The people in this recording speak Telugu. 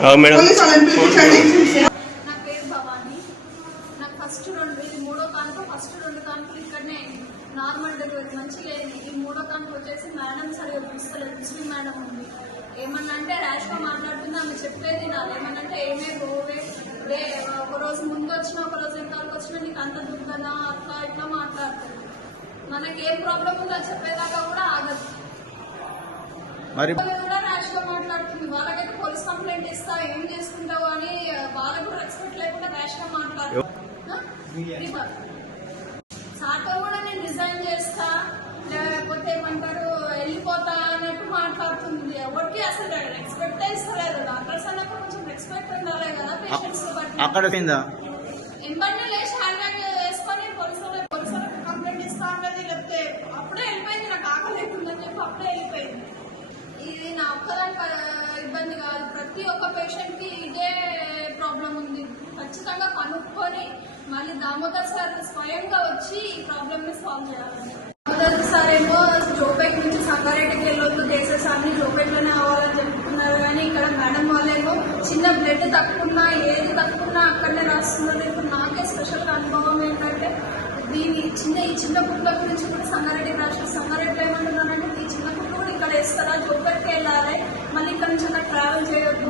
ఆ, మేడం. నా పేరు భవాని. నాకు ఫస్ట్ రెండు ఇది మూడో కానుక ఫస్ట్ రెండు కానుకలు ఇక్కడనే నార్మల్ డెలివరీ మంచిగా అయింది. ఈ మూడో కానుక వచ్చేసి మేడం సరిగా పిలుస్తలేదు ముస్లిం మేడం ఉంది. ఏమన్నా అంటే ర్యాష్గా మాట్లాడుతుంది. ఆమె చెప్పేది నాది. ఏమన్నా అంటే ఏమే పోవే. రే ఒక రోజు ముందు వచ్చినా ఒక రోజు వచ్చినా నీకు అంత దుబ్బనా అట్లా ఇట్లా మాట్లాడుతుంది. మనకి ఏం ప్రాబ్లం ఉందో చెప్పేదాకా కూడా ఆగదు. మరి కూడా ర్యాష్గా మాట్లాడుతుంది వాళ్ళకైతే పోలీస్ కంప్లైంట్ ఇస్తా ఏం చేసుకుంటావు అని వాళ్ళకు కూడా రెస్పెక్ట్ లేకుండా ర్యాష్గా మాట్లాడుతుంది సార్తో కూడా నేను రిజైన్ చేస్తా లేకపోతే ఏమంటారు వెళ్ళిపోతా అన్నట్టు మాట్లాడుతుంది. ఎవరికి అసలు రెస్పెక్ట్ ఇస్తలేదు. డాక్టర్స్ అన్నాక కొంచెం రెస్పెక్ట్ ఉండాలి కదా పేషెంట్స్ అక్కడ కింద ఎంబడిని లేచి హ్యాండ్ బ్యాగ్ వేసుకొని పోలీసు వాళ్ళకి పోలీసు వాళ్ళకి కంప్లైంట్ ఇస్తా అన్నది లేకపోతే అప్పుడే వెళ్ళిపోయింది నాకు ఆకలి అవుతుందని చెప్పి అప్పుడే వెళ్ళిపోయింది. ఇది నా ఒక్కదాని ఇబ్బంది కాదు. ప్రతి ఒక్క పేషెంట్కి ఇదే ప్రాబ్లం ఉంది ఖచ్చితంగా కనుక్కొని మళ్ళీ దామోదర్ సార్ స్వయంగా వచ్చి ఈ ప్రాబ్లమ్ని సాల్వ్ చేయాలి దామోదర్ సార్ ఏమో జోపేట్ నుంచి సంగారెడ్డికి వెళ్ళొద్దు దేశ సార్ని జోపేట్లోనే అవ్వాలని చెప్తున్నారు కానీ ఇక్కడ మేడం వాళ్ళేమో చిన్న బ్లడ్ తక్కువన్నా ఏది తక్కువన్నా అక్కడనే రాస్తున్నారు. ఇప్పుడు నాకే స్పెషల్ అనుభవం ఏంటంటే దీని చిన్న ఈ చిన్న కుటుంబం నుంచి కూడా సంగారెడ్డికి రాసిన సంగారెడ్డిలో ఏమంటున్నారంటే ఈ చిన్న కుటుంబం ఇక్కడ వేస్తారా జోపెట్కి వెళ్ళాలి మళ్ళీ ఇక్కడ నుంచి అక్కడ ట్రావెల్ చేయొద్దు